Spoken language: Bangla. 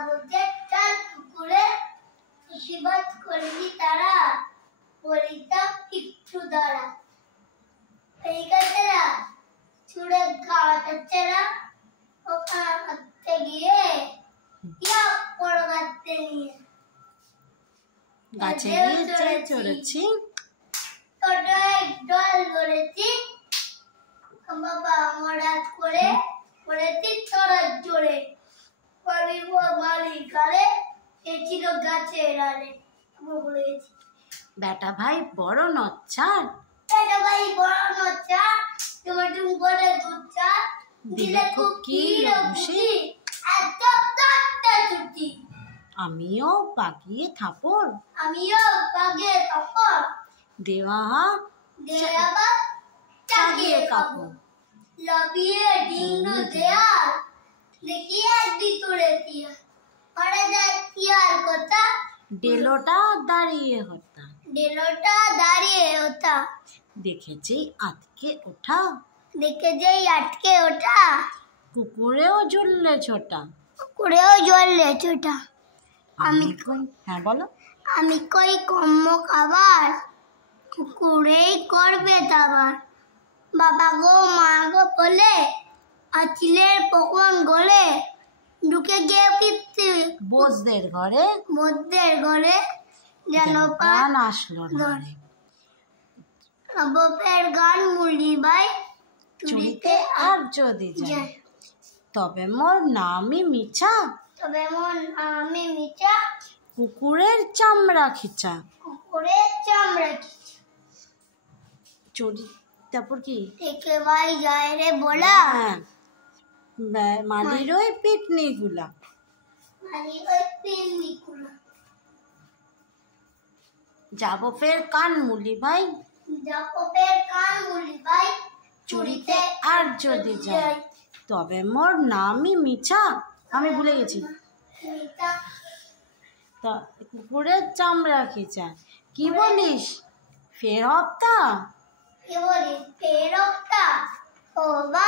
বলছে চল কুকুরে শিবাত করবি তারা বলিতা কিচ্ছু দ্বারা এই কাছেরা ছুড়ে খাওয়াচ্ছে না ওখানে করতে গিয়ে ইয়া বড় করতে নিয়ে গাছে গিয়ে চড়েছি ওটাই ডল ধরেছি বাবা মরাত করে করেছি চড়ার জোরে বাড়ি গালে এ ছিল গাছের আড়ে বলে গেছি বেটা ভাই বড় নচ্ছার বেটা ভাই বড় নচ্ছার তোমার তুমি করে দুধচা দিলে খুব কি খুশি এত দত্তা ছুটি আমিও পাকিয়ে থাপড় দেওয়া দেওয়া চাগিয়ে কাপড় লবিয়ে ডিঙ্গু দেয়া দেখিয়ে ভিতরে দিয়া পরে দেখিয়ার কথা ডেলোটা দাঁড়িয়ে হতা দেখেছি আটকে ওঠা কুকুরেও জ্বললে ছোটা আমি কই হ্যাঁ বলো আমি কই কম্ম খাবার কুকুরেই করবে দাবার বাবা গো মা গো বলে আচিলের পকন গলে ঢুকে গিয়ে পিপি বোঝদের ঘরে যেন প্রাণ আসলো না বাপের গান মুড়ি বাই চুরিতে আর যদি যায় তবে মোর নামই মিছা কুকুরের চামড়া খিচা চুরি তারপর কি থেকে ভাই যায় রে বলা মালির ওই পিটনি গুলা যাবো ফের কান মুলি ভাই চুরিতে আর যদি যায় তবে মোর নামই মিছা আমি ভুলে গেছি তা কুকুরের চামড়া খিচা কি বলিস ফের হপ্তা ও বা